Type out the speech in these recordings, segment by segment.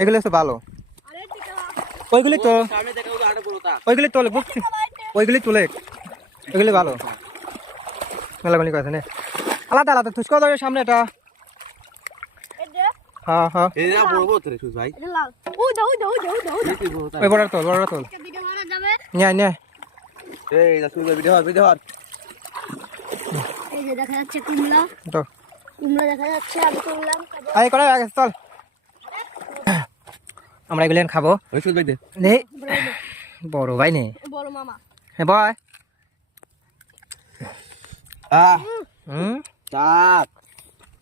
এগুলো তো ভালো, ওইগুলি তো ওইগুলি তোলে বুঝছি, ওইগুলি তোলে, ওইগুলি ভালো মেলাগুলি কথা নেই আলাদা আলাদা তুই কত সামনে এটা। হ্যাঁ হ্যাঁ ওই বড় তোল বড় তোল নিয়ে নিয়ে দেখা যাচ্ছে কুমড়া, তো কুমড়া দেখা যাচ্ছে। আমি তুললাম, আরে করে আগে চল আমরা এগুলো খাবো। নেই বড় ভাই নেই, বড় মামা হ্যাঁ বয়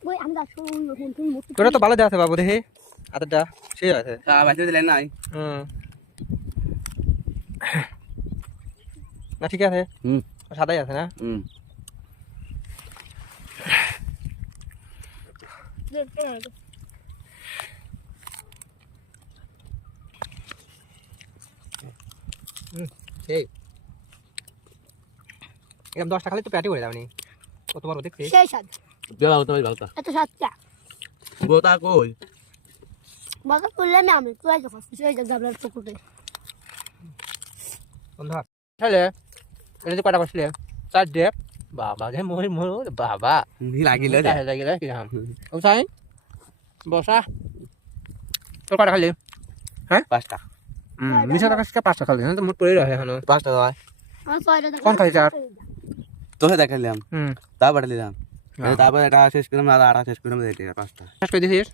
ওই আমরা তোরা তো ভালো দেওয়া বাবু দেখে হাতেরটা ঠিক আছে না ঠিক আছে সাদাই আছে না সেই এরকম 10টা খালি তো প্যাটি করে যাবনি কতবার দেখছি সেই স্বাদ এত স্বাদটা বাবা করলাম আমি তুই যখন সেই জাবলার পুকুরে বন্ধু তাহলে এটা যে কটা বসলে 4 ডেপ বাবা যে মোর মোর বাবা লাগিলে কি হাম ও সাই বসা তোর কটা খালি হ্যাঁ 5টা মিছা টাকা 5টা খালি না তো মোট পড়ে রহে এখনো 5টা দাও আর ছয়টা কোন খাই চার তোকে দেখালাম তা পাঠালাম তারপর এটা শেষ করলাম আর আটা শেষ করলাম 5টা শেষ করে দিছিস